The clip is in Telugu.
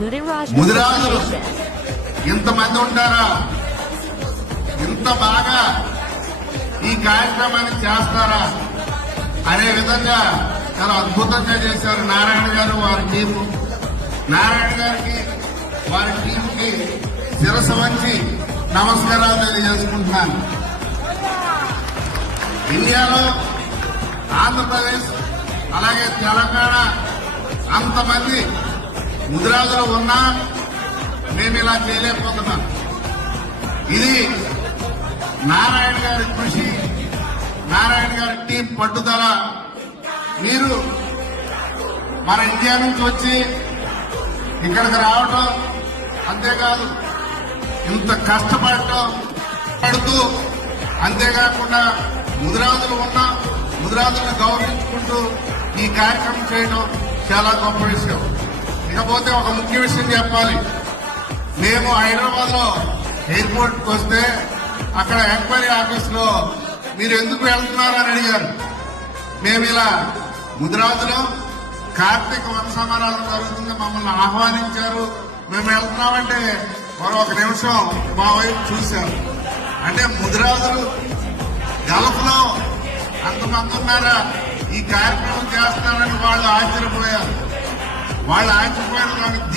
ముదిరాజులు ఇంతమంది ఉంటారా? ఇంత బాగా ఈ కార్యక్రమాన్ని చేస్తారా అనే విధంగా చాలా అద్భుతంగా చేశారు నారాయణ గారు, వారి టీము. నారాయణ గారికి, వారి టీంకి శిరస్సు వంచి నమస్కారాలు తెలియజేసుకుంటున్నాను. ఇండియాలో ఆంధ్రప్రదేశ్ అలాగే తెలంగాణ అంతమంది ముదిరాజులు ఉన్నా మేము ఇలా చేయలేకపోతున్నాం. ఇది నారాయణ గారి కృషి, నారాయణ గారి టీం పట్టుదల. మీరు మన ఇండియా నుంచి వచ్చి ఇక్కడికి రావటం, అంతేకాదు ఇంత కష్టపడటం పడుతూ, అంతేకాకుండా ముదిరాజులు ఉన్నా ముదిరాజులను గౌరవించుకుంటూ ఈ కార్యక్రమం చేయడం చాలా గొప్ప విషయం. ఇకపోతే ఒక ముఖ్య విషయం చెప్పాలి. మేము హైదరాబాద్ లో ఎయిర్పోర్ట్ కు వస్తే అక్కడ ఎంక్వైరీ ఆఫీస్ లో మీరు ఎందుకు వెళ్తున్నారని అడిగారు. మేము ఇలా ముదిరాజులో కార్తీక వన సమారాధన జరుగుతుంది, మమ్మల్ని ఆహ్వానించారు, మేము వెళ్తున్నామంటే మరో ఒక నిమిషం మా వైపు చూశారు. అంటే ముదిరాజులు గల్ఫ్ లో అంతమంది ఉన్నారా, ఈ కార్యక్రమం చేస్తున్నారని వాళ్ళు ఆశ్చర్యపోయారు. వాళ్ళు ఆశ్చర్యపోయిన దానికి